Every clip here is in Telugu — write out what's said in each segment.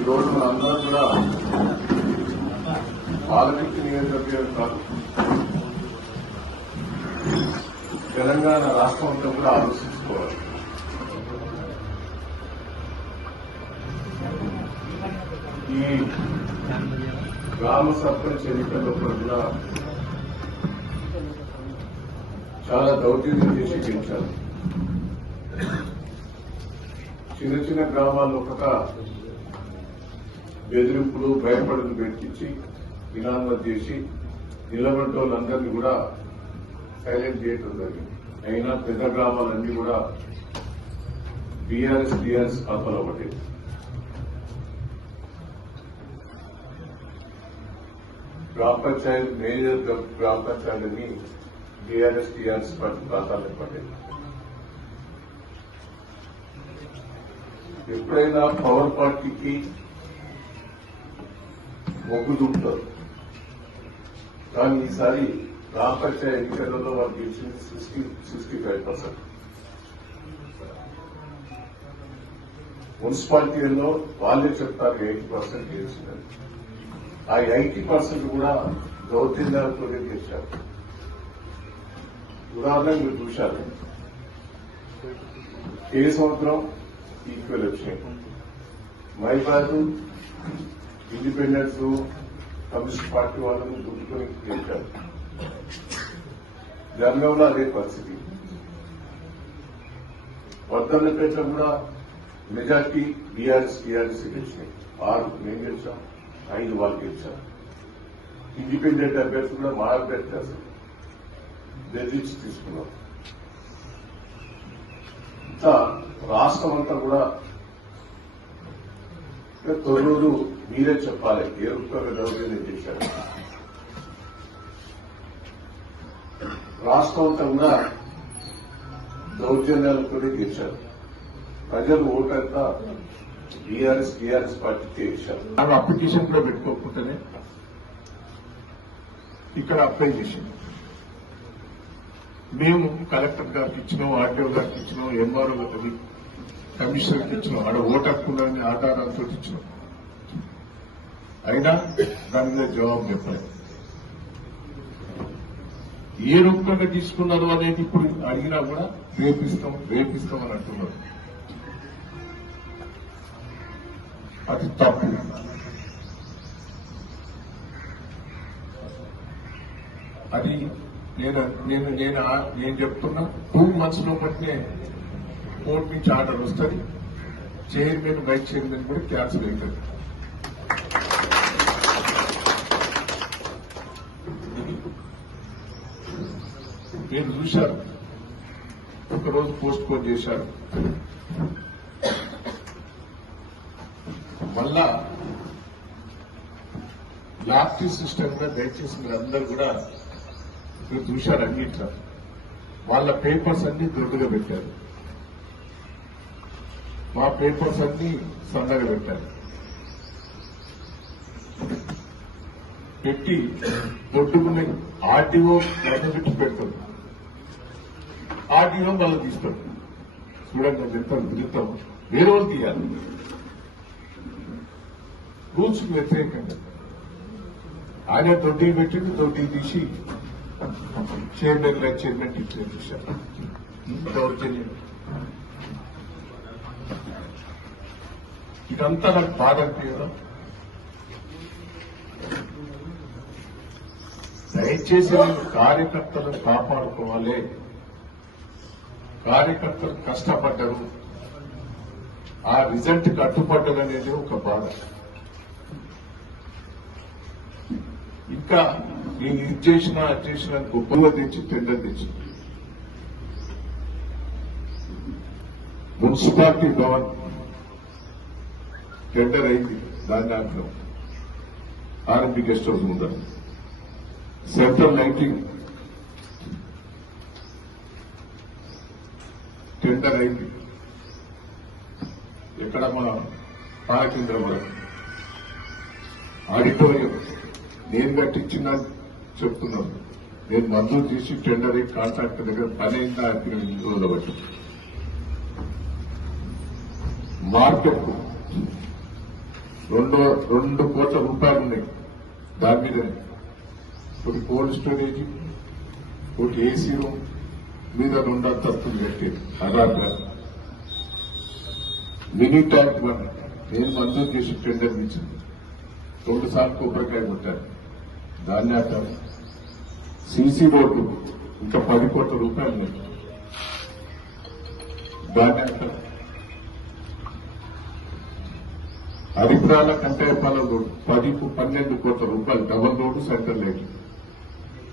ఈరోజు మనందరం కూడా పాలకుర్తి నియోజకవర్గం కాదు, తెలంగాణ రాష్ట్రం అంతా కూడా ఆలోచించుకోవాలి. ఈ గ్రామ సర్పంచ్ ఎన్నికల్లో కూడా చాలా దౌర్జన్యం చేసి గెలిచారు. చిన్న చిన్న గ్రామాల్లో ఒక బెదిరింపులు భయపడులు పెట్టించి ఇనామత్ చేసి నిలబడ్డ వాళ్ళందరినీ కూడా సైలెంట్ చేయడం జరిగింది. అయినా పెద్ద గ్రామాలన్నీ కూడా టీఆర్ఎస్ ఖాతాలో పడ్డాయి. గ్రామ పంచాయతీ మేజర్ గ్రామ పంచాయతీని టీఆర్ఎస్ పార్టీ ఖాతాలో పడ్డాయి. ఎప్పుడైనా పవర్ పార్టీకి మొగ్గు చూపుతారు, కానీ ఈసారి గ్రామ పంచాయతీ ఎన్నికలలో వాళ్ళు గెలిచింది 65%. మున్సిపాలిటీల్లో వాళ్ళే చెప్తారు 80% గెలిచిందని. ఆ 80% కూడా దౌర్జన్యాలతో గెలిచారు. ఉదాహరణ మీరు చూశారు, ఏ సంవత్సరం ఈక్వల్ వచ్చినాయి. మైబాదు ఇండిపెండెన్స్ కమ్యూనిస్ట్ పార్టీ వాళ్ళని గుర్తుకొని గెలిచారు. జనగాంలో అదే పరిస్థితి. వర్ధన్నపేటలో కూడా మెజార్టీ టీఆర్ఎస్ గెలిచినాయి. 6 మేము గెలిచాం, 5 వాళ్ళు గెలిచారు. ఇండిపెండెంట్ అభ్యర్థి కూడా మా అభ్యర్థి అసలు బెదిరించి తీసుకున్నాం. ఇంత రాష్ట్రం అంతా కూడా తొర్రూరు మీరే చెప్పాలి ఏ రూపంగా దౌర్జన్యం చేశారు. రాష్ట్రం అంతా కూడా దౌర్జన్యాలతో గెలిచారు. ప్రజలు ఓటంతా టీఆర్ఎస్ పార్టీకి ఇచ్చారు. అప్లికేషన్ కూడా పెట్టుకోకపోతేనే ఇక్కడ అప్లై చేసింది. మేము కలెక్టర్ గారికి ఇచ్చినాం, ఆర్టీఓ గారికి ఇచ్చినాం, ఎంఆర్ఓ గారికి, కమిషనర్కి ఇచ్చినాం. ఆడ ఓటు హక్కుందని ఆధారాలతో ఇచ్చినాం. అయినా దాని మీద జవాబు చెప్పలేదు. ఏ రూపంగా తీసుకున్నారు అనేది ఇప్పుడు అడిగినా కూడా రేపిస్తాం అని అంటున్నారు. అది తప్పు. అది నేను చెప్తున్నా 2 months లోపట్నే కోర్టు నుంచి ఆర్డర్ వస్తుంది. చైర్మన్ వైస్ చైర్మన్ కూడా క్యాన్సిల్ అవుతుంది. మీరు చూశారు, ఒకరోజు పోస్ట్ పోన్ చేశారు. మళ్ళా లాప్టీ సిస్టమ్ గా దయచేసి మీరు అందరూ కూడా మీరు చూశారు. అన్నిట్లో వాళ్ళ పేపర్స్ అన్ని దొడ్డుగా పెట్టారు, మా పేపర్స్ అన్ని సన్నగా పెట్టారు. పెట్టి దొడ్డుకునే ఆర్టీఓ పెట్టి పెడతారు. ఆర్టీఓ మళ్ళీ తీస్తారు. చూడండి చెప్తాను, తిరుగుతాం. వేరే వాళ్ళు తీయాలి. రూల్స్ కు వ్యతిరేకంగా ఆయన దొడ్డి పెట్టింది, దొడ్డి తీసి చైర్మన్ వైస్ చైర్మన్ టిప్లే చూశారు. దౌర్జన్యం ఇదంతా నాకు బాధ అనిపించడం. దయచేసి కార్యకర్తలను కాపాడుకోవాలి. కార్యకర్తలు కష్టపడ్డరు, ఆ రిజల్ట్ కట్టుబడ్డరు అనేది ఒక బాధ. ఇంకా నేను ఇది చేసినా అది చేసినా గొప్పగా తెచ్చి టెండర్ తెచ్చి మున్సిపాలిటీ భవన్ టెండర్ అయింది. దాన్ని ఆపినాం. ఆర్ఎంపీ గెస్ట్ హౌస్ ముందర సెంట్రల్ లైటింగ్ టెండర్ అయింది. ఎక్కడ మన పాలకేంద్రం వరకు ఆడిటోరియం నేను కట్టించిన చెప్తున్నాను. నేను మంజూరు చేసి టెండర్ అయ్యి కాంట్రాక్టర్ దగ్గర పని అయిందా అయిపోయిన 2 రోజుల బట్టి. మార్కెట్ 2 కోట్ల రూపాయలు ఉన్నాయి దాని మీదనే. ఒకటి కోల్డ్ స్టోరేజ్, ఒకటి ఏసీ రూమ్ మీద 2 అంతస్తులు కట్టేది అదాగా. మినీ ట్యాంక్ వన్ నేను మంజూరు చేసి టెండర్ ఇచ్చింది. 2 సార్లు కొబ్బరికాయ కొట్టారు. దాన్ని ఆట సీసీ రోడ్డు ఇంకా 10 కోట్ల రూపాయలు ఉన్నాయి. దాన్ని ఆట హరిపురాల కంటేపాల రోడ్డు 12 కోట్ల రూపాయలు డబల్ రోడ్డు సెంటర్ లైట్.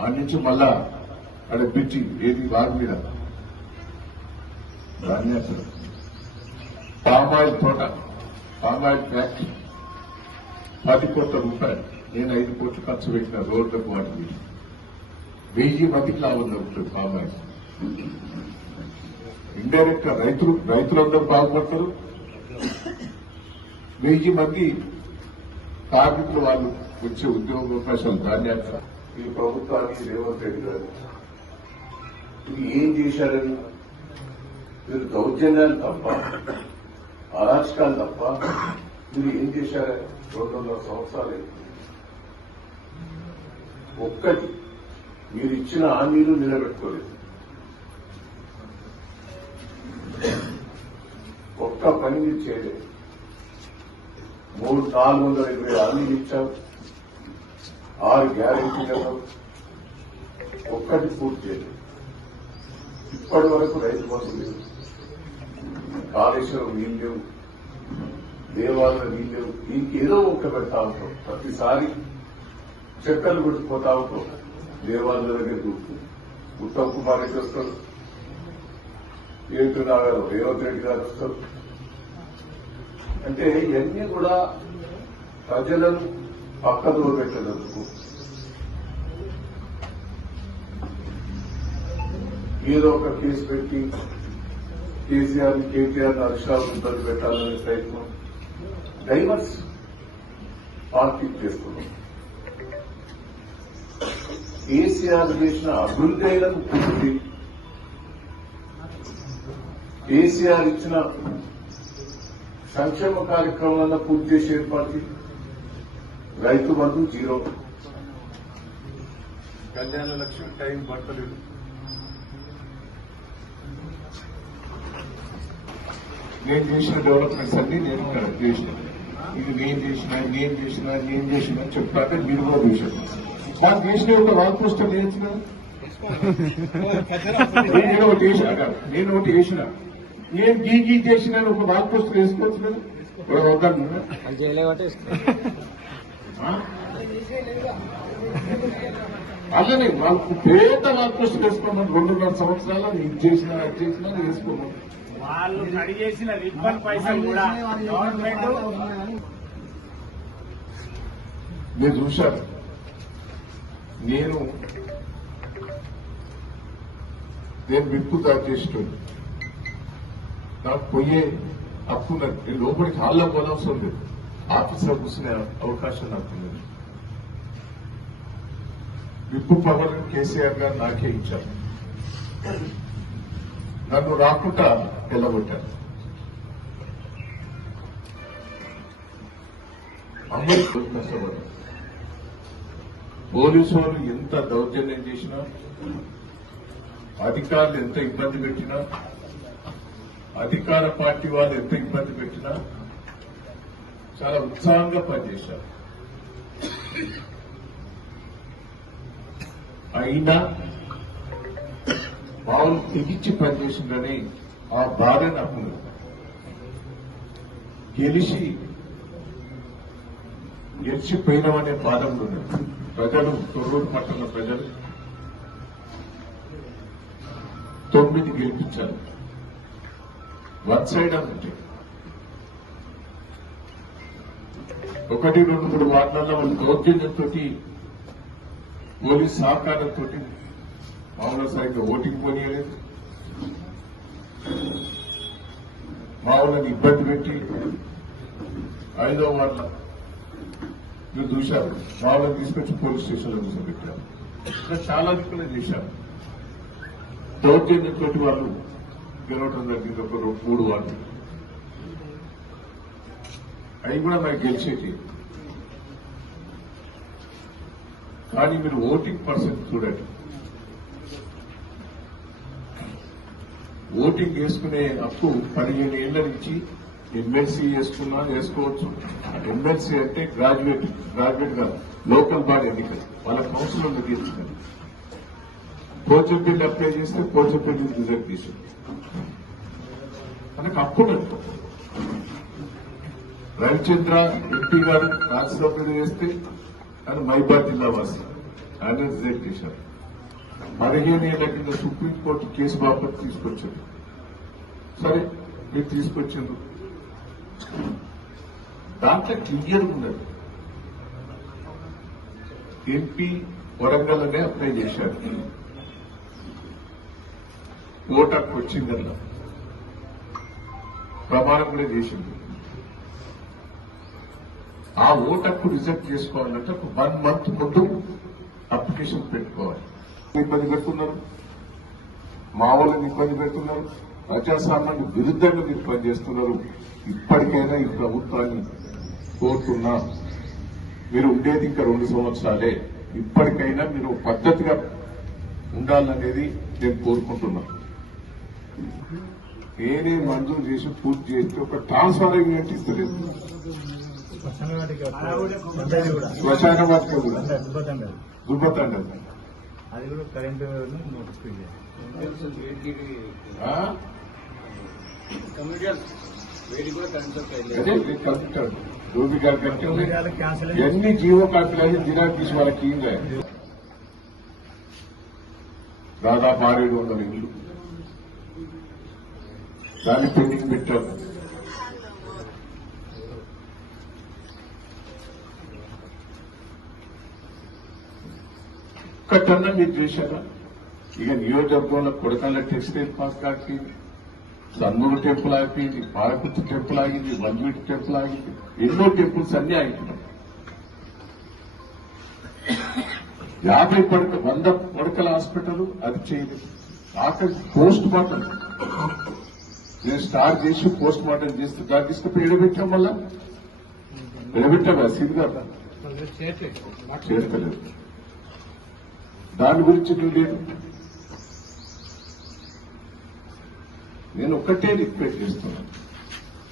ఆ నుంచి మళ్ళా అక్కడ పిచ్చి ఏది వారి మీద దాన్ని అసలు పామాయిల్ తోట, పామాయిల్ ఫ్యాక్టరీ 10 కోట్ల రూపాయలు. నేను 5 కోట్లు ఖర్చు పెట్టిన రోడ్లకు వాటికి 1000 మందికి లాభం దొరుకుతుంది. పామాయిల్ ఇండైరెక్ట్ గా రైతులందరూ బాగుపడతారు. 1000 మంది కార్మికులు వాళ్ళు వచ్చే ఉద్యోగ అవకాశాలు ధాన్యాలు. ఈ ప్రభుత్వానికి రేవంత్ రెడ్డి గారు ఇది ఏం చేశారని మీరు దౌర్జన్యాలు తప్ప, అరాచకాలు తప్ప మీరు ఏం చేశారని 200 సంవత్సరాలు ఒక్కటి మీరు ఇచ్చిన హామీలు నిలబెట్టుకోలేదు. ఒక్క పని మీరు చేయలేదు. 420 హామీలు ఇచ్చాం, 6 గ్యారెంటీలను ఒక్కటి పూర్తి చేయలేదు. ఇప్పటి వరకు రైతు బంధు లేవు, కాళేశ్వరం నీళ్ళు లేవు, దేవాలయ నీళ్ళు లేవు. ఇంకేదో ఒక్క పెడతా ఉంటాం. ప్రతిసారి చక్కర్లు కొట్టుకుపోతా ఉంటాం. దేవాలయ దగ్గర ఉత్తమ్ కుమార్ రెడ్డి వస్తారు, ఏటు నాగారు రేవంత్ రెడ్డి గారు వస్తారు. అంటే ఇవన్నీ కూడా ప్రజలను పక్కదో పెట్టేందుకు ఏదో ఒక కేసు పెట్టి కేసీఆర్ కేటీఆర్ అరిష్టాలు ఇబ్బంది పెట్టాలనే ప్రయత్నం డైవర్స్ పార్టీ చేస్తున్నాం. కేసీఆర్ చేసిన అభివృద్ధి పూర్తి, కేసీఆర్ ఇచ్చిన సంక్షేమ కార్యక్రమాలను పూర్తి చేసి ఏర్పాటు. రైతు బంధు 0, కళ్యాణ లక్ష్మి టైం పట్టలేదు. నేను చేసిన డెవలప్మెంట్స్ అన్ని నేను చేసిన, ఇది నేను చేసిన చెప్తాంటే మీరు కూడా చూశారు. నాకు చేసిన ఒక వాల్ పోస్టర్ చేసిన నేను ఒకటి చేసిన నేను గీ చేసిన ఒక వాల్ పోస్టర్ వేసుకోవచ్చు కదా. అలానే వాళ్ళకు పేద వాల్ పోస్టర్ వేసుకోమని 2.5 సంవత్సరాలు ఇది చేసిన వేసుకోమని వాళ్ళు కడిగేసిన రిబ్బన్ పైసలు కూడా గవర్నమెంట్ నేను చూశాను. నేను విప్పు తయారు చేసేటోడు. నాకు పోయే హక్కు నేను లోపలికి హాల్లో పోనవసరం లేదు. ఆఫీసులో కూర్చునే అవకాశం నాకు ఉంది. విప్పు పవర్ కేసీఆర్ గారు నాకే ఇచ్చారు. నన్ను రాకుండా వెళ్ళగొట్టారు. అందరూ కష్టపడ్డారు. పోలీసు వాళ్ళు ఎంత దౌర్జన్యం చేసినా, అధికారులు ఎంత ఇబ్బంది పెట్టినా, అధికార పార్టీ వాళ్ళు ఎంత ఇబ్బంది పెట్టినా చాలా ఉత్సాహంగా పనిచేశారు. అయినా వాళ్ళు తెగించి పనిచేసిందని ఆ బాధ నాకు గెలిచిపోయినామనే బాధలు ఉన్నాయి. ప్రజలు తొర్రూరు పట్టణ ప్రజలు 9 గెలిపించారు. 1 సైడ్ అంటే 1, 2, 3 వార్డులలో వాళ్ళు దౌర్జన్యంతో పోలీస్ సహకారంతో మామూలు సరిగ్గా ఓటింగ్ పోనీయలేదు. మామూలను ఇబ్బంది పెట్టి 5వ వార్డులో మీరు చూశారు. మామూలను తీసుకొచ్చి పోలీస్ స్టేషన్లో కూర్చోబెట్టారు. ఇలా చాలా దిక్కులు చేశారు. దౌర్జన్యంతో వాళ్ళు గెలవడం జరిగింది. ఒక 3 వార్డులు అవి కూడా మనకు గెలిచేటి. కానీ మీరు ఓటింగ్ పర్సెంట్ చూడండి. ఓటింగ్ వేసుకునే హక్కు 15 ఏళ్ల నుంచి ఎమ్మెల్సీ వేసుకోవచ్చు. ఎమ్మెల్సీ అంటే గ్రాడ్యుయేట్ గా లోకల్ బాడీ ఎన్నికలు వాళ్ళ కౌన్సిలర్ తీసుకున్నారు. పోచంపల్లి అప్లై చేస్తే పోచంపల్లి రిజర్వ్ చేసింది. మనకు అప్పుడు రవిచంద్ర ఎంపీ గారు రాజ్యసభ చేస్తే ఆయన మైబాద్ జిల్లా వాసి, ఆయన రిజెక్ట్ చేశారు. 15 ఏళ్ల కింద సుప్రీంకోర్టు కేసు బాపత్ తీసుకొచ్చారు. సరే మీరు తీసుకొచ్చారు, దాంట్లో క్లియర్ ఉన్నది. ఎంపీ వరంగల్ అనే అప్లై చేశారు. ఓటకు వచ్చిందల్లా ప్రమాణం కూడా చేసింది. ఆ ఓటకు రిజెక్ట్ చేసుకోవాలంటే ఒక 1 month ముందు అప్లికేషన్ పెట్టుకోవాలి. ఇబ్బంది పెడుతున్నారు, మా వాళ్ళని ఇబ్బంది పెడుతున్నారు, ప్రజాస్వామ్యానికి విరుద్ధంగా మీరు పనిచేస్తున్నారు. ఇప్పటికైనా ఈ ప్రభుత్వాన్ని కోరుతున్నా, మీరు ఉండేది ఇంకా 2 సంవత్సరాలే, ఇప్పటికైనా మీరు పద్ధతిగా ఉండాలనేది నేను కోరుకుంటున్నా. ఏనే మంజూరు చేసి పూర్తి చేస్తే ఒక ట్రాన్స్ఫార్మర్ ఇస్తలేదు. శ్మశాన వాటిక కూడా దుర్బతండ అది కూడా కరెంటు అదే కలుపుతాడు. రూబీ గారు కట్టింది ఎన్ని జీవో కాపీలు దినాలు తీసి వాళ్ళకి ఏం దాదాపు 600 ఇళ్ళు దాన్ని పెండింగ్ పెట్టారు. ఒక్కటన్నా మీరు చేశారా? ఇక నియోజకవర్గంలో కొడకళ్ళ టెక్స్టైల్ పార్క్ ఆగిపోయింది, సన్నూరు టెంపుల్ ఆగిపోయింది, పాలకుర్తి టెంపుల్ ఆగింది, వల్మీటి టెంపుల్ ఆగింది, ఎన్నో టెంపుల్స్ అన్ని ఆగిపోయినాయి. 100 పడకల హాస్పిటల్ అది చేయలేదు. ఆఖరి పోస్ట్ మార్టం నేను స్టార్ట్ చేసి పోస్ట్ మార్టం చేస్తే దాన్ని తీసుకుపోయి ఎడబెట్టాం. మళ్ళా ఎడబెట్టాం సీన్ గారు చేస్తలేదు. దాని గురించి లేదు. నేను ఒక్కటే రిక్వెస్ట్ చేస్తున్నాను,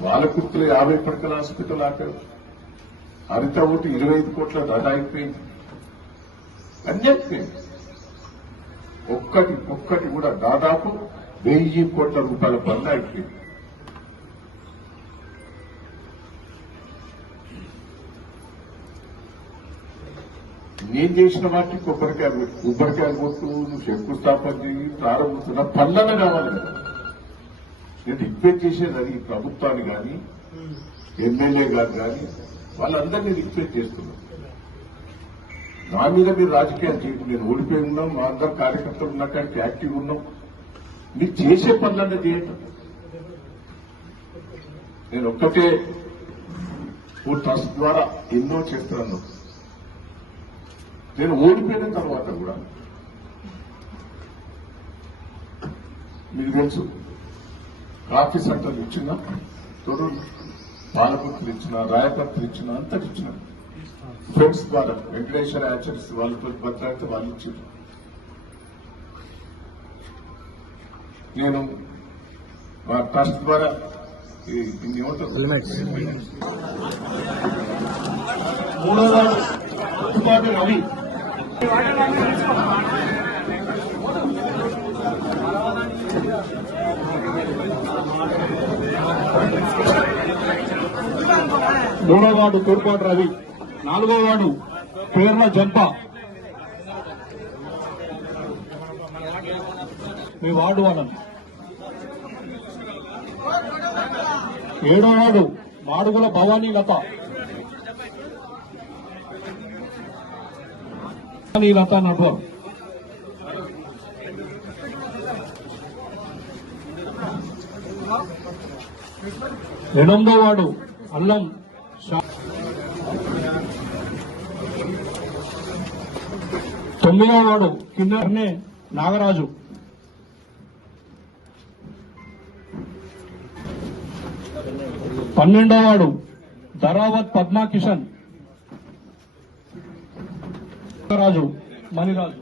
పాలకుర్తిలో 50 పడకల హాస్పిటల్ ఆపారు. హరిత ఓటు 25 కోట్ల ధర అయిపోయింది. అన్నిటికీ ఒక్కటి కూడా దాదాపు 1000 కోట్ల రూపాయల పన్ను అయిపోయింది. నేను చేసిన వాటికి కొబ్బరికాయ కొట్టు, నువ్వు శంకుస్థాపన చేయి, ప్రారంభిస్తున్న పనులనే కావాలి కదా. నేను రిక్వెస్ట్ చేసేది అది ప్రభుత్వాన్ని కానీ ఎమ్మెల్యే గారు కానీ వాళ్ళందరినీ రిక్వెస్ట్ చేస్తున్నాను. నా మీద మీరు రాజకీయాలు చేయండి. నేను ఓడిపోయి ఉన్నాం, మా అందరు కార్యకర్తలు ఉన్న కాడికి యాక్టివ్ ఉన్నాం. మీరు చేసే పనులన్నీ చేయండి. నేను ఒక్కటే ఓ ట్రస్ట్ ద్వారా ఎన్నో చేస్తున్నాను. నేను ఓడిపోయిన తర్వాత కూడా మీకు తెలుసు, కాఫీ సెంటర్లు ఇచ్చిన, తొడూరు పాలకుర్తులు ఇచ్చిన, రాయకర్తలు ఇచ్చిన, అంతటి ఇచ్చిన. ఫ్రెండ్స్ ద్వారా వెంకటేశ్వర యాచర్స్ వాళ్ళతో బతలాడితే వాళ్ళు ఇచ్చారు. నేను మా ట్రస్ట్ ద్వారా ఇన్ని మూడోది రవి మూడో వార్డు తూర్పాటి రవి, 4వ వార్డు పేర్ల జంప. మీ వార్డు వాళ్ళని. 7వ వార్డు మాడుగుల భవానీ లత. లత నర్వర్. 8వ వార్డు అల్లం షా. 9వ వార్డు కిన్నె నాగరాజు. 12వ వార్డు ధరావత్ పద్మా కిషన్, రాజు మణిరాజు.